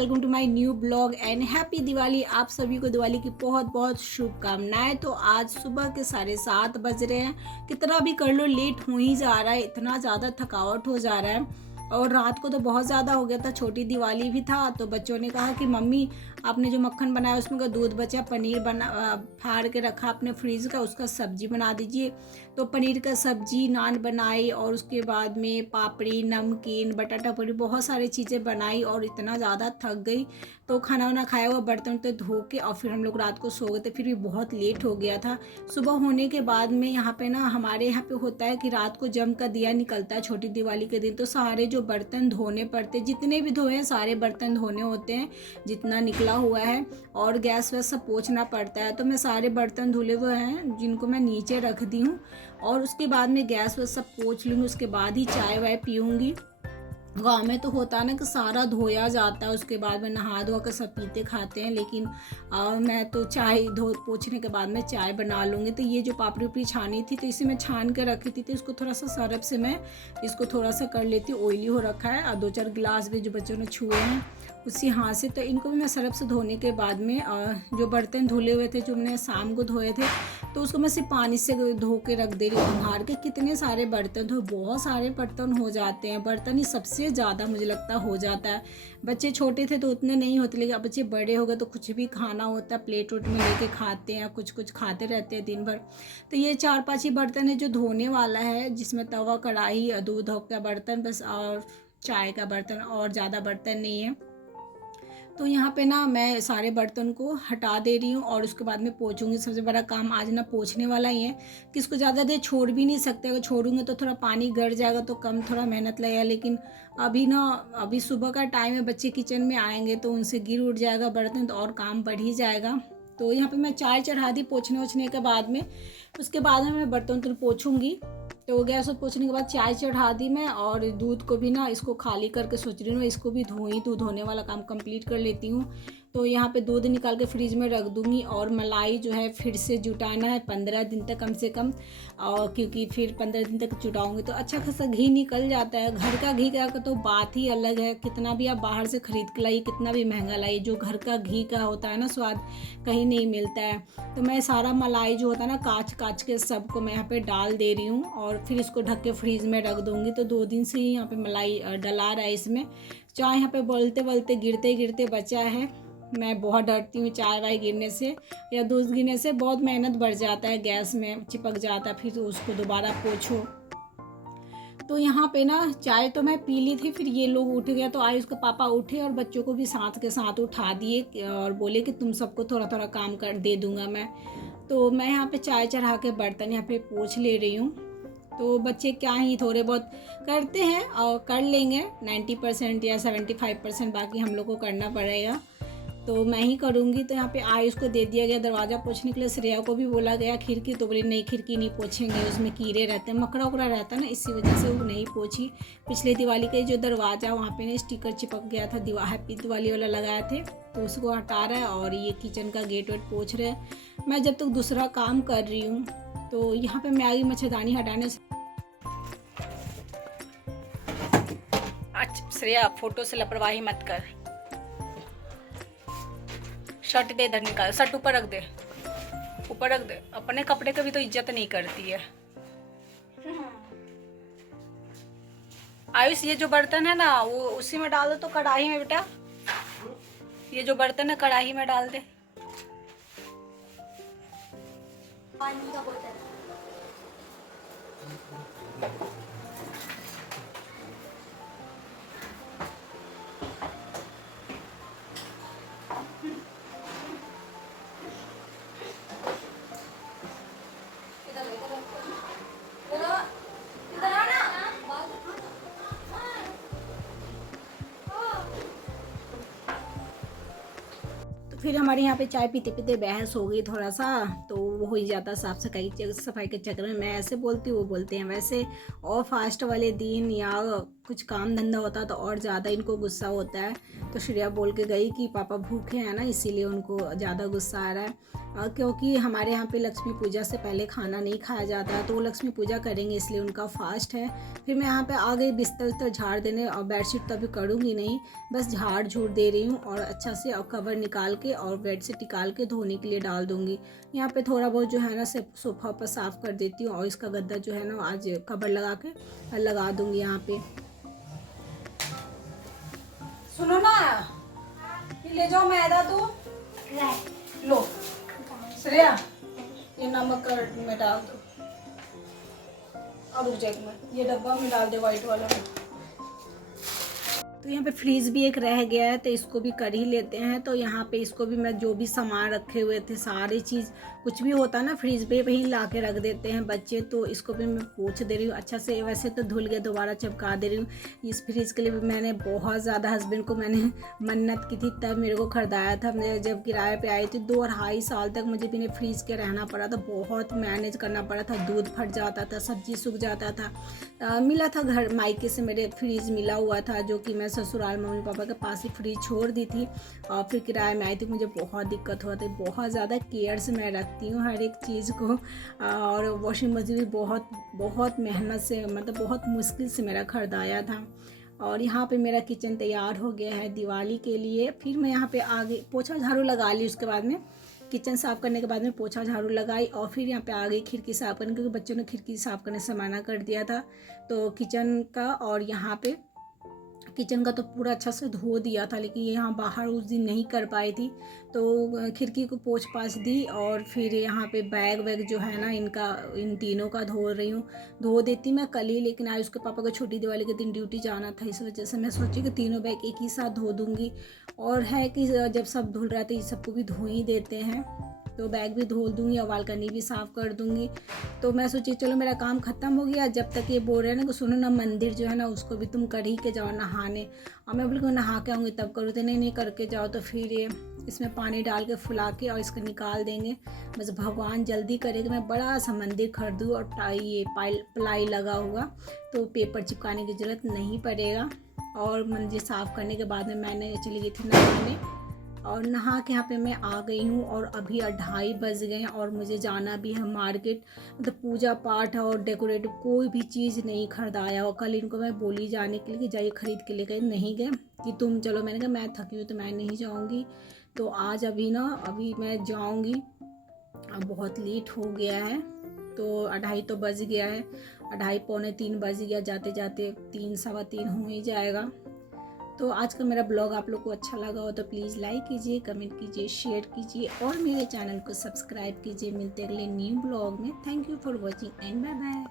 Welcome to my new blog and happy Diwali. आप सभी को दिवाली की बहुत बहुत शुभकामनाएं। तो आज सुबह के 7:30 बज रहे हैं। कितना भी कर लो लेट हो ही जा रहा है, इतना ज़्यादा थकावट हो जा रहा है। और रात को तो बहुत ज़्यादा हो गया था, छोटी दिवाली भी था। तो बच्चों ने कहा कि मम्मी आपने जो मक्खन बनाया उसमें का दूध बचा, पनीर फाड़ के रखा अपने फ्रीज का, उसका सब्जी बना दीजिए। तो पनीर का सब्जी नान बनाई और उसके बाद में पापड़ी, नमकीन, बटाटा पूरी, बहुत सारी चीज़ें बनाई और इतना ज़्यादा थक गई। तो खाना वाना खाया हुआ, बर्तन तो धो के और फिर हम लोग रात को सो गए थे। फिर भी बहुत लेट हो गया था। सुबह होने के बाद में यहाँ पे ना हमारे यहाँ पे होता है कि रात को जम का दिया निकलता है छोटी दिवाली के दिन। तो सारे जो बर्तन धोने पड़ते, जितने भी धोए हैं सारे बर्तन धोने होते हैं जितना निकला हुआ है, और गैस वैस सब पोंछना पड़ता है। तो मैं सारे बर्तन धुले हुए हैं जिनको मैं नीचे रख दी हूँ, और उसके बाद में गैस वैस सब पोंछ लूँगी। उसके बाद ही चाय वाय पीऊँगी। गाँव में तो होता है ना कि सारा धोया जाता है, उसके बाद में नहा धो कर सब पीते खाते हैं। लेकिन मैं तो चाय धो पोंछने के बाद में चाय बना लूँगी। तो ये जो पापड़ी उपड़ी छानी थी तो इसे मैं छान कर रखी थी। तो इसको थोड़ा सा सरफ से मैं इसको थोड़ा सा कर लेती हूँ। ऑयली हो रखा है और 2-4 गिलास भी जो बच्चों ने छुए हैं उसी हाथ से। तो इनको भी मैं सरफ से धोने के बाद में जो बर्तन धुले हुए थे जो मैंने शाम को धोए थे, तो उसको मैं सिर्फ पानी से धो के रख दे रही हूँ। संभाल के कितने सारे बर्तन धो, बहुत सारे बर्तन हो जाते हैं। बर्तन ही सबसे ज़्यादा मुझे लगता हो जाता है। बच्चे छोटे थे तो उतने नहीं होते, लेकिन अब बच्चे बड़े हो गए तो कुछ भी खाना होता है प्लेट वोट में लेके खाते हैं, कुछ कुछ खाते रहते हैं दिन भर। तो ये 4-5 ही बर्तन है जो धोने वाला है, जिसमें तवा, कढ़ाई, दूध का बर्तन बस, और चाय का बर्तन, और ज़्यादा बर्तन नहीं है। तो यहाँ पे ना मैं सारे बर्तन को हटा दे रही हूँ और उसके बाद में पोंछूंगी। सबसे बड़ा काम आज ना पोंछने वाला ही है कि इसको ज़्यादा देर छोड़ भी नहीं सकते। अगर छोड़ूंगे तो थोड़ा पानी गिर जाएगा तो कम थोड़ा मेहनत लगेगा। लेकिन अभी सुबह का टाइम है, बच्चे किचन में आएंगे तो उनसे गिर उठ जाएगा बर्तन, तो और काम बढ़ ही जाएगा। तो यहाँ पे मैं चाय चढ़ा दी पोंछने वोछने के बाद में। उसके बाद में मैं बर्तन पोंछूंगी। तो गैस पर पोंछने के बाद चाय चढ़ा दी मैं, और दूध को भी ना इसको खाली करके सोच रही हूँ इसको भी धोने वाला काम कंप्लीट कर लेती हूँ। तो यहाँ पे दूध निकाल के फ्रिज में रख दूँगी, और मलाई जो है फिर से जुटाना है 15 दिन तक कम से कम। और क्योंकि फिर 15 दिन तक जुटाऊँगी तो अच्छा खासा घी निकल जाता है। घर का घी का तो बात ही अलग है। कितना भी आप बाहर से खरीद के लाइए, कितना भी महंगा लाइए, जो घर का घी का होता है ना स्वाद कहीं नहीं मिलता है। तो मैं सारा मलाई जो होता है ना काच काच के सबको मैं यहाँ पे डाल दे रही हूँ, और फिर इसको ढक के फ्रीज में रख दूँगी। तो 2 दिन से ही यहाँ पे मलाई डला रहा है इसमें। चाय यहाँ पे बोलते बोलते गिरते गिरते बचा है। मैं बहुत डरती हूँ चाय वाय गिरने से या दूध गिरने से, बहुत मेहनत बढ़ जाता है, गैस में चिपक जाता है, फिर उसको दोबारा पोंछो। तो यहाँ पे ना चाय तो मैं पी ली थी, फिर ये लोग उठ गया तो आयुष के पापा उठे और बच्चों को भी साथ के साथ उठा दिए और बोले कि तुम सबको थोड़ा थोड़ा काम कर दे दूँगा मैं। तो मैं यहाँ पे चाय चढ़ा के बर्तन यहाँ पे पोंछ ले रही हूँ। तो बच्चे क्या ही थोड़े बहुत करते हैं और कर लेंगे 90% या 75%, बाकी हम लोग को करना पड़ेगा। तो मैं ही करूँगी। तो यहाँ पे आयुष को दे दिया गया दरवाज़ा पोंछने के लिए। श्रेया को भी बोला गया खिड़की, तो बोली नहीं खिड़की नहीं पोंछेंगे, उसमें कीड़े रहते हैं, मकड़ा उकड़ा रहता है ना, इसी वजह से वो नहीं पोंछी। पिछले दिवाली का जो दरवाज़ा वहाँ पे ना स्टिकर चिपक गया था, हैप्पी दिवाली वाला लगाए थे, तो उसको हटा रहा है। और ये किचन का गेट वेट पोंछ रहे हैं। मैं जब तक दूसरा काम कर रही हूँ तो यहाँ पे मैं आ गई मच्छरदानी हटाने से। अच्छा श्रेया, फोटो से लापरवाही मत कर। शर्ट दे इधर निकाल, शर्ट ऊपर रख दे, ऊपर रख दे। अपने कपड़े का भी तो इज्जत नहीं करती है। आयुष ये जो बर्तन है ना वो उसी में डाल दो तो कढ़ाई में बेटा, ये जो बर्तन है कढ़ाई में डाल दे। पानी का बोतल। फिर हमारे यहाँ पे चाय पीते पीते बहस हो गई थोड़ा सा, तो वो हो ही जाता सफाई के चक्कर में। मैं ऐसे बोलती हूँ, वो बोलते हैं वैसे। और फास्ट वाले दिन या कुछ काम धंधा होता तो और ज़्यादा इनको गुस्सा होता है। तो श्रेया बोल के गई कि पापा भूखे हैं ना, इसीलिए उनको ज़्यादा गुस्सा आ रहा है। क्योंकि हमारे यहाँ पे लक्ष्मी पूजा से पहले खाना नहीं खाया जाता है, तो वो लक्ष्मी पूजा करेंगे इसलिए उनका फास्ट है। फिर मैं यहाँ पे आ गई बिस्तर उस्तर झाड़ देने, और बेडशीट तो अभी करूँगी नहीं, बस झाड़ झूड़ दे रही हूँ और अच्छा से और कवर निकाल के और बेड से निकाल के धोने के लिए डाल दूँगी। यहाँ पे थोड़ा बहुत जो है ना सोफ़ा पर साफ़ कर देती हूँ, और इसका गद्दा जो है ना आज कवर लगा के लगा दूँगी यहाँ पे। सुनो ना, ये ले जाओ मैदा तो लो श्रेया, ये नमक में डाल दो और रुक जाए, ये डब्बा में डाल दे वाइट वाला में। तो यहाँ पे फ्रीज भी एक रह गया है, तो इसको भी कर ही लेते हैं। तो यहाँ पे इसको भी मैं जो भी सामान रखे हुए थे सारी चीज़, कुछ भी होता ना फ्रीज पे वहीं ला के रख देते हैं बच्चे, तो इसको भी मैं पोंछ दे रही हूँ अच्छा से। वैसे तो धुल गया, दोबारा चिपका दे रही हूँ। इस फ्रीज के लिए भी मैंने बहुत ज़्यादा हस्बैंड को मैंने मन्नत की थी, तब मेरे को खरीदाया था। मैं जब किराए पे आई थी 2-2.5 साल तक मुझे बिना फ्रीज के रहना पड़ा था, बहुत मैनेज करना पड़ा था। दूध फट जाता था, सब्जी सूख जाता था। मिला था घर मायके से मेरे फ्रीज मिला हुआ था, जो कि मैं ससुराल मम्मी पापा के पास ही फ्रीज छोड़ दी थी, और फिर किराए में आई थी। मुझे बहुत दिक्कत हुआ था, बहुत ज़्यादा केयर से मैं रखती हूँ हर एक चीज़ को। और वॉशिंग मशीन भी बहुत मेहनत से, मतलब बहुत मुश्किल से मेरा खरीदाया था। और यहाँ पे मेरा किचन तैयार हो गया है दिवाली के लिए। फिर मैं यहाँ पे आगे पोछा झाड़ू लगा ली, उसके बाद में किचन साफ़ करने के बाद में पोछा झाड़ू लगाई, और फिर यहाँ पे आ गई खिड़की साफ़ करने, क्योंकि बच्चों ने खिड़की साफ़ करने से मना कर दिया था। तो किचन का और यहाँ पे किचन का तो पूरा अच्छा से धो दिया था, लेकिन यहाँ बाहर उस दिन नहीं कर पाई थी, तो खिड़की को पोंछ पाछ दी। और फिर यहाँ पे बैग वैग जो है ना इनका, इन तीनों का धो रही हूँ। धो देती मैं कल ही, लेकिन आज उसके पापा को छोटी दिवाली के दिन ड्यूटी जाना था, इस वजह से मैं सोची कि तीनों बैग एक ही साथ धो दूँगी। और है कि जब सब धुल रहा था, ये सबको भी धो ही देते हैं, तो बैग भी धो दूँगी और बालकनी भी साफ़ कर दूँगी। तो मैं सोची चलो मेरा काम ख़त्म हो गया। जब तक ये बोल रहे हैं ना कि सुनो ना, मंदिर जो है ना उसको भी तुम कर ही के जाओ नहाने, और मैं बोली नहा के आऊँगी तब करूँ, तो नहीं करके जाओ। तो फिर ये इसमें पानी डाल के फुला के और इसको निकाल देंगे। बस भगवान जल्दी करे कि मैं बड़ा सा मंदिर खरीदूँ, और ये प्लाई लगा हुआ, तो पेपर चिपकाने की ज़रूरत नहीं पड़ेगा। और मंदिर साफ़ करने के बाद में मैंने चली गई थी नहाने, और नहा के यहाँ पे मैं आ गई हूँ। और अभी 2:30 बज गए हैं, और मुझे जाना भी है मार्केट। मतलब पूजा पाठ और डेकोरेटिव कोई भी चीज़ नहीं खरीदाया, और कल इनको मैं बोली जाने के लिए कि जाइए खरीद के ले गए, नहीं गए कि तुम चलो। मैंने कहा मैं थकी हूँ तो मैं नहीं जाऊँगी, तो आज अभी मैं जाऊँगी। अब बहुत लेट हो गया है, तो 2:30 तो बज गया है, 2:30 पौने 3 बज गया, जाते जाते 3 सवा 3 हो ही जाएगा। तो आज का मेरा ब्लॉग आप लोग को अच्छा लगा हो तो प्लीज़ लाइक कीजिए, कमेंट कीजिए, शेयर कीजिए, और मेरे चैनल को सब्सक्राइब कीजिए। मिलते अगले न्यू ब्लॉग में। Thank you for watching and bye bye.